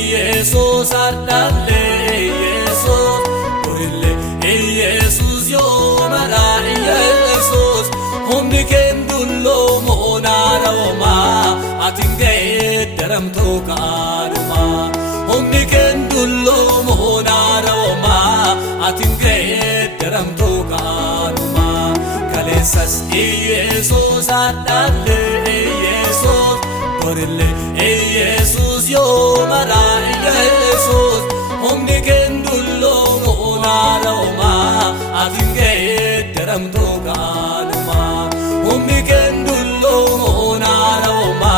Jesus adale Jesus Urille Jesus yo mara Jesus Humni kendullo monara oma atinge daram to kanuma Humni kendullo monara oma atinge daram to kanuma Kalesas Jesus adale Jesus Urille Jesus yo mara Jesus Humni kendullo monara oma atinge daram to kanuma Humni kendullo monara oma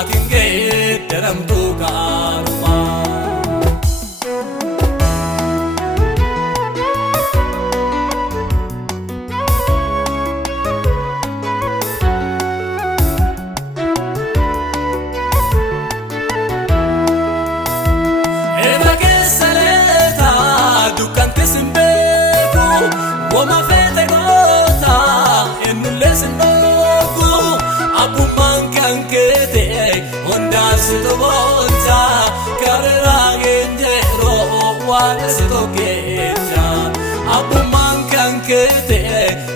atinge daram to kanuma Wama fete gota enulle sindogu abu mankankete onda sitobonta karera genjero wana sitokeja abu mankankete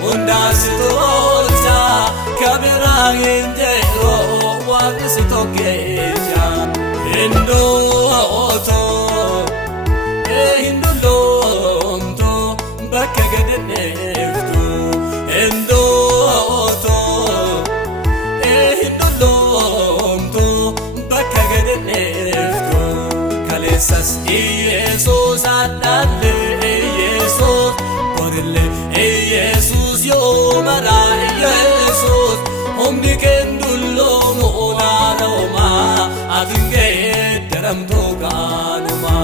onda sitobonta karera genjero wana sitokeja endo oto hindulo Bakkagadneeftu endooto hindolomto bakkagadneeftu kalesas Jesus adale Jesus porille Jesus yo mara Jesus humni kendullo monara oma atinge daram to kanuma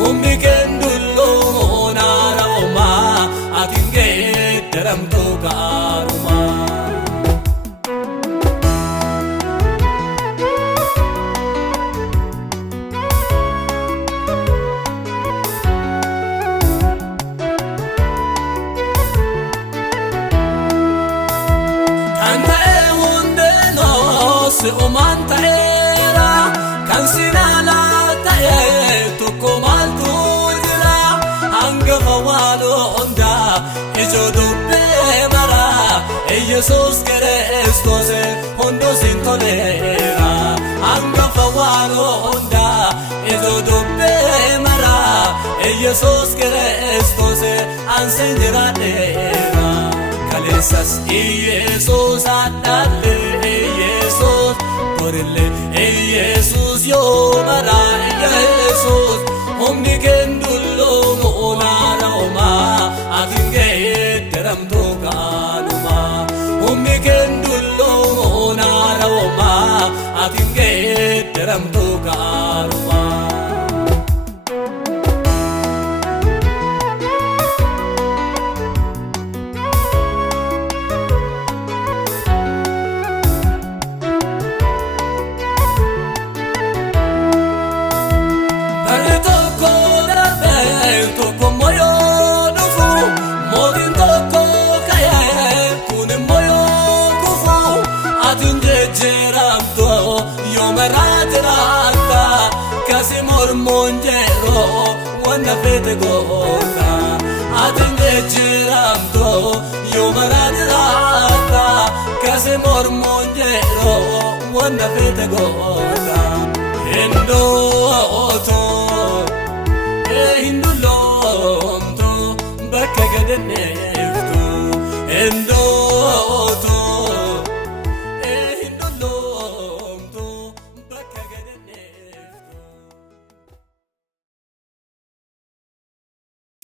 humni kendullo monara oma atinge daram to kanuma Kanta hunde no se omanta era kansinala tae to komaltu jira anga fawalo onda ijodubbe mara Jesus Christos hondo sintolera anga fawalo onda ijodubbe mara Jesus Christos ansenjera era Kalesas Jesus adale Jesus porille Jesus yo mara Jesus humni kendullo monara oma atinge daram to kanuma humni kendullo monara oma atinge daram to kanuma Monjero wana fete gota atinge jiramto yomaradata kase mor monjero wana fete gota endo oto hindulomto bakkagadneeftu endo